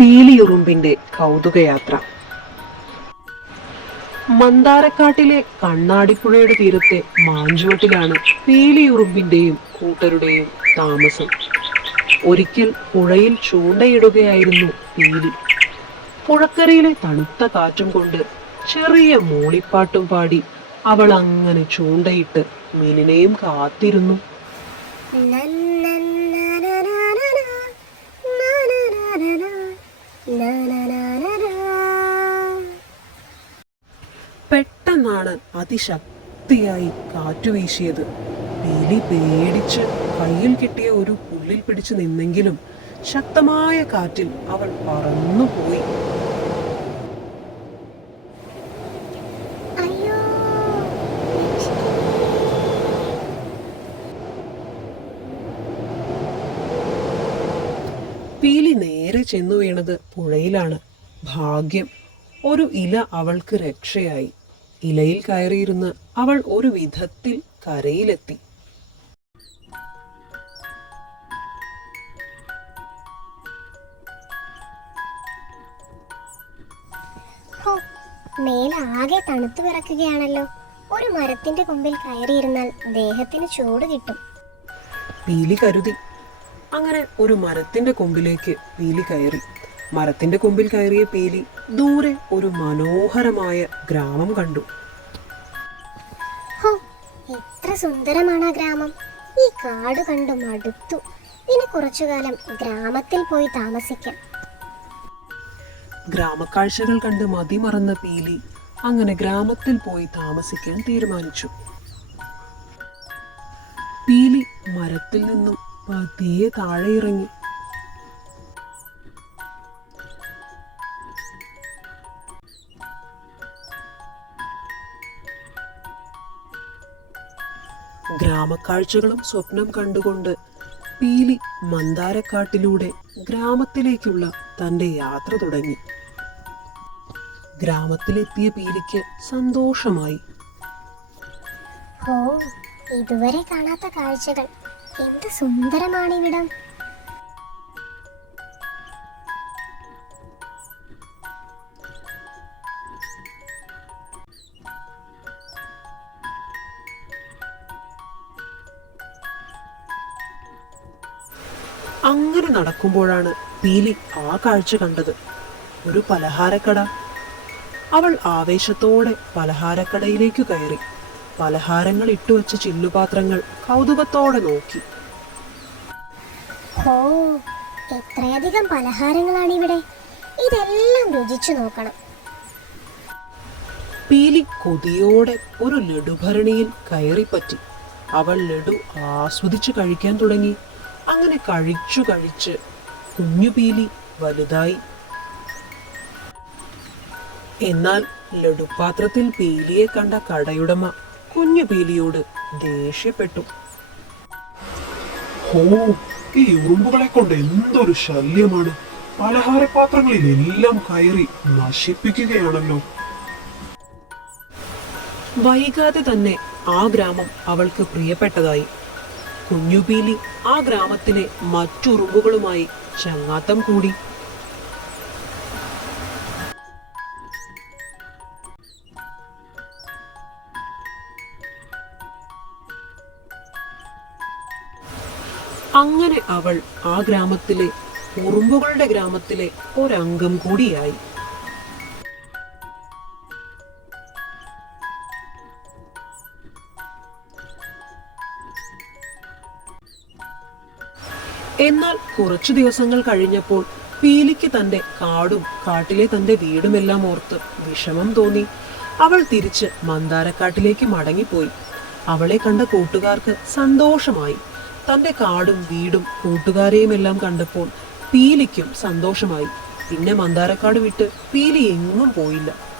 പീലിയുറുമ്പിന്റെ കൗതുകയാത്ര. മന്ദാരക്കാട്ടിലെ കണ്ണാടിപ്പുഴയുടെ തീരത്തെ മാഞ്ചുവട്ടിലാണ് പീലിയുറുമ്പിന്റെയും കൂട്ടരുടെയും താമസം. ഒരിക്കൽ പുഴയിൽ ചൂണ്ടയിടുകയായിരുന്നു പീലി. പുഴക്കരയിലെ തണുത്ത കാറ്റും കൊണ്ട് ചെറിയ മൂളിപ്പാട്ടും പാടി അവൾ അങ്ങനെ ചൂണ്ടയിട്ട് മീനിനെയും കാത്തിരുന്നു. പെട്ടെന്നാണ് അതിശക്തിയായി കാറ്റുവീശിയത് വേലി പേടിച്ച് കയ്യിൽ കിട്ടിയ ഒരു പുല്ലിൽ പിടിച്ചു നിന്നെങ്കിലും ശക്തമായ കാറ്റിൽ അവൾ പറന്നുപോയി പീലി നേരെ ചെന്നു വീണത് പുഴയിലാണ്. ഭാഗ്യം ഒരു ഇല അവൾക്ക് രക്ഷയായി. ഇലയിൽ കയറിയിരുന്ന് അവൾ ഒരു വിധത്തിൽ കരയിലെത്തി. മേലാകെ തണുത്തു വിറക്കുകയാണല്ലോ. ഒരു മരത്തിന്റെ കൊമ്പിൽ കയറിയിരുന്നാൽ ദേഹത്തിന് ചൂട് കിട്ടും. പീലി കരുതി. അങ്ങനെ ഒരു മരത്തിന്റെ കൊമ്പിലേക്ക് പീലി കയറി. മരത്തിന്റെ കൊമ്പിൽ കയറിയ പേലി ദൂരെ ഒരു മനോഹരമായ ഗ്രാമം കണ്ടു. എത്ര സുന്ദരമാണ് ആ ഗ്രാമം. ഈ കാട് കണ്ടു മടുത്തു. ഇനി കുറച്ചു കാലം ഗ്രാമത്തിൽ പോയി താമസിക്കാം. ഗ്രാമക്കാഴ്ചകൾ കണ്ട് മതിമറന്ന പീലി അങ്ങനെ ഗ്രാമത്തിൽ പോയി താമസിക്കാൻ തീരുമാനിച്ചു. പീലി മരത്തിൽ നിന്നും പതിയെ താഴെ ഇറങ്ങി ഗ്രാമക്കാഴ്ചകളും സ്വപ്നം കണ്ടുകൊണ്ട് പീലി മന്ദാരക്കാട്ടിലൂടെ ഗ്രാമത്തിലേക്കുള്ള തന്റെ യാത്ര തുടങ്ങി. ഗ്രാമത്തിലെത്തിയ പീലിക്ക് സന്തോഷമായി. ഓ ഇതുവരെ കാണാത്ത കാഴ്ചകൾ. എന്ത് സുന്ദരമാണ് ഇവിടം അങ്ങനെ നടക്കുമ്പോഴാണ് പീലി ആ കാഴ്ച കണ്ടത്. ഒരു പലഹാരക്കട. അവൾ ആവേശത്തോടെ പലഹാരക്കടയിലേക്ക് കയറി. പലഹാരങ്ങൾ ഇട്ടുവച്ച ചില്ലുപാത്രങ്ങൾ കൗതുകത്തോടെ നോക്കി. ഹോ എത്രയധികം പലഹാരങ്ങളാണ് ഇവിടെ. ഇതെല്ലാം രുചിച്ചു നോക്കണം. പീലി കൊതിയോടെ ഒരു ലഡുഭരണിയിൽ കയറിപ്പറ്റി. അവൾ ലഡു ആസ്വദിച്ചു കഴിക്കാൻ തുടങ്ങി. അങ്ങനെ കഴിച്ചു കഴിച്ച് കുഞ്ഞുപീലി വലുതായി. എന്നാൽ ലഡുപാത്രത്തിൽ പീലിയെ കണ്ട കടയുടമ കുഞ്ഞുപീലിയോട് ദേഷ്യപ്പെട്ടു. ഓ ഈ ഉറുമ്പുകളെ കൊണ്ട് എന്തൊരു ശല്യമാണ്. പലഹാരപാത്രങ്ങളിൽ എല്ലാം കയറി നശിപ്പിക്കുകയാണല്ലോ. വൈകാതെ തന്നെ ആ ഗ്രാമം അവൾക്ക് പ്രിയപ്പെട്ടതായി. കുഞ്ഞുപീലി ആ ഗ്രാമത്തിലെ മറ്റുറുമ്പുകളുമായി ചങ്ങാത്തം കൂടി. അങ്ങനെ അവൾ ആ ഗ്രാമത്തിലെ ഉറുമ്പുകളുടെ ഗ്രാമത്തിലെ ഒരംഗം കൂടിയായി. എന്നാൽ കുറച്ചു ദിവസങ്ങൾ കഴിഞ്ഞപ്പോൾ പീലിക്ക് തന്റെ കാടും കാട്ടിലെ തന്റെ വീടുമെല്ലാം ഓർത്ത് വിഷമം തോന്നി. അവൾ തിരിച്ച് മന്ദാരക്കാട്ടിലേക്ക് മടങ്ങിപ്പോയി. അവളെ കണ്ട കൂട്ടുകാർക്ക് സന്തോഷമായി. തന്റെ കാടും വീടും കൂട്ടുകാരെയും എല്ലാം കണ്ടപ്പോൾ പീലിക്കും സന്തോഷമായി. പിന്നെ മന്ദാരക്കാട് വിട്ട് പീലി എങ്ങും പോയില്ല.